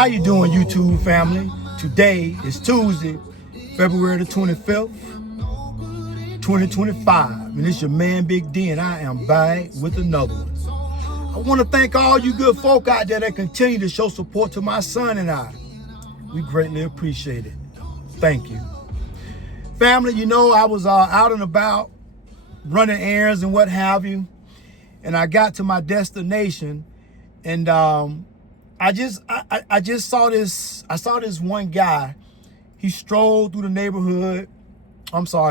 How you doing, YouTube family? Today is Tuesday, February the 25th, 2025. And it's your man, Big D, and I am back with another one. I want to thank all you good folk out there that continue to show support to my son and I. We greatly appreciate it. Thank you. Family, you know, I was out and about running errands and what have you, and I got to my destination, and I just saw this. I saw this one guy. He strolled through the neighborhood.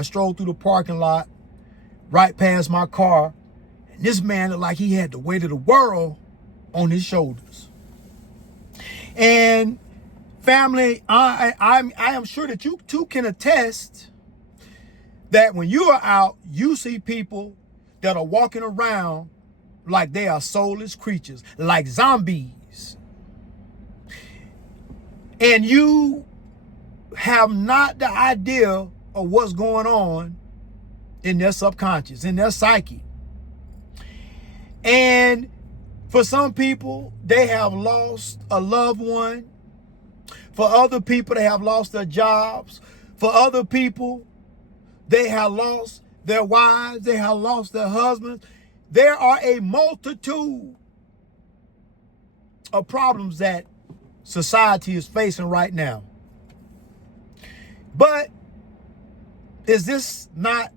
Strolled through the parking lot, right past my car. And this man looked like he had the weight of the world on his shoulders. And family, I am sure that you too can attest that when you are out, you see people that are walking around like they are soulless creatures, like zombies. And you have not the idea of what's going on in their subconscious, in their psyche. And for some people, they have lost a loved one. For other people, they have lost their jobs. For other people, they have lost their wives. They have lost their husbands. There are a multitude of problems that society is facing right now. But is this not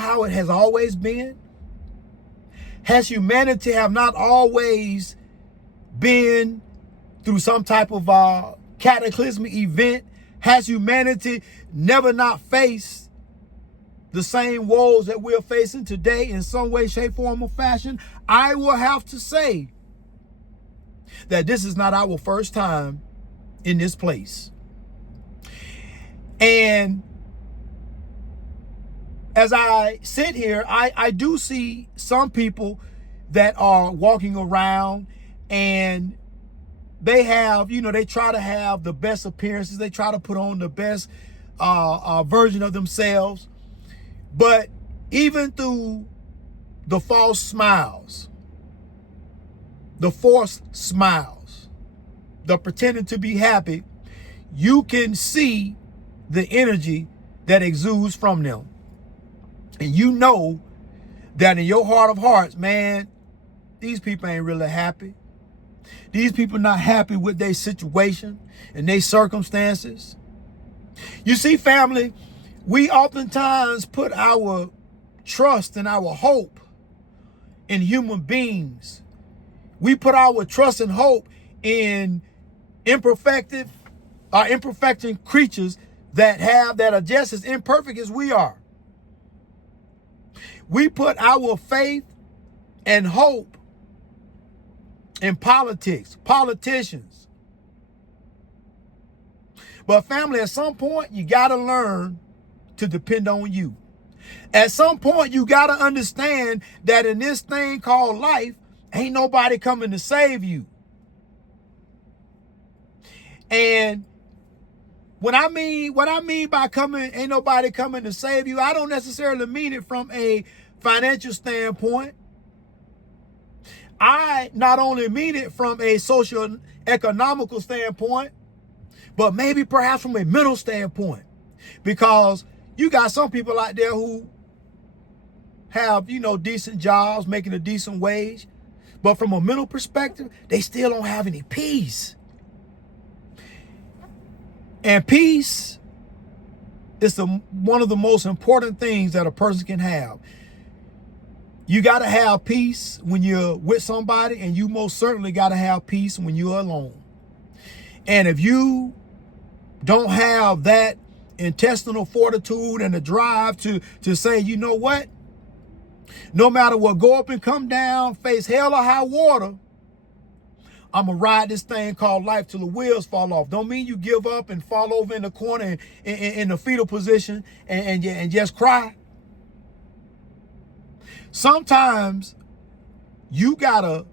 how it has always been? Has humanity have not always been through some type of cataclysmic event? Has humanity never not faced the same woes that we're facing today in some way, shape, form, or fashion? I will have to say that this is not our first time in this place. And as I sit here, I do see some people that are walking around and they have, they try to have the best appearances. They try to put on the best version of themselves. But even through the false smiles, the forced smiles, the pretending to be happy, you can see the energy that exudes from them. And you know that in your heart of hearts, man, these people ain't really happy. These people not happy with their situation and their circumstances. You see, family, we oftentimes put our trust and our hope in human beings. We put our trust and hope in imperfecting creatures that are just as imperfect as we are. We put our faith and hope in politicians. But family, at some point, you got to learn to depend on you. At some point, you got to understand that in this thing called life, ain't nobody coming to save you. And what I mean by ain't nobody coming to save you, I don't necessarily mean it from a financial standpoint. I not only mean it from a social economical standpoint, but maybe perhaps from a mental standpoint. Because you got some people out there who have, decent jobs, making a decent wage. But from a mental perspective, they still don't have any peace. And peace is one of the most important things that a person can have. You got to have peace when you're with somebody, and you most certainly got to have peace when you're alone. And if you don't have that intestinal fortitude and the drive to say, you know what? No matter what, go up and come down, face hell or high water, I'm going to ride this thing called life till the wheels fall off. Don't mean you give up and fall over in the corner in the fetal position and just cry. Sometimes you got to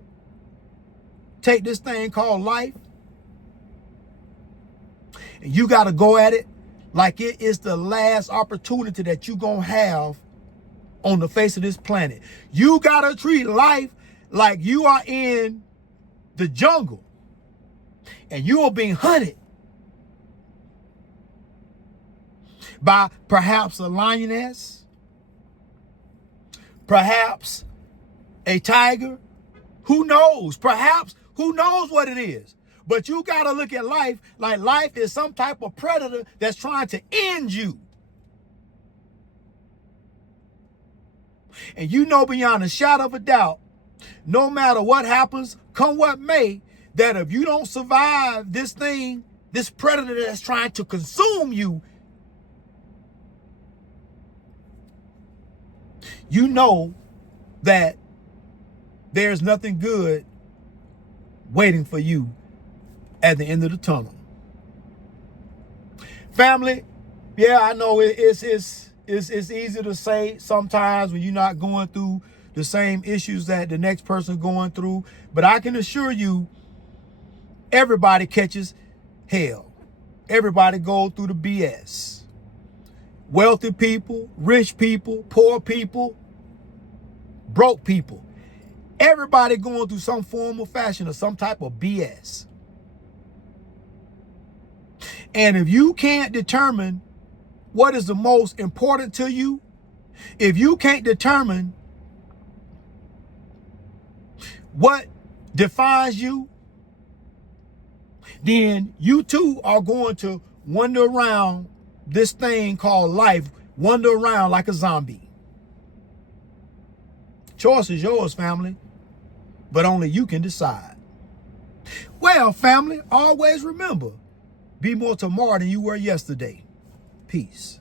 take this thing called life and you got to go at it like it is the last opportunity that you're going to have on the face of this planet. You got to treat life like you are in the jungle, and you are being hunted by perhaps a lioness, perhaps a tiger, who knows? Perhaps, who knows what it is? But you got to look at life like life is some type of predator that's trying to end you. And you know beyond a shadow of a doubt, no matter what happens, come what may, that if you don't survive this thing, this predator that's trying to consume you, you know that there's nothing good waiting for you at the end of the tunnel. Family, yeah, I know it's easy to say sometimes when you're not going through the same issues that the next person going through, but I can assure you, everybody catches hell. Everybody goes through the BS. Wealthy people, rich people, poor people, broke people. Everybody going through some form or fashion of some type of BS. And if you can't determine what is the most important to you, if you can't determine what defines you, then you too are going to wander around this thing called life, wander around like a zombie. Choice is yours, family, but only you can decide. Well, family, always remember, be more tomorrow than you were yesterday. Peace.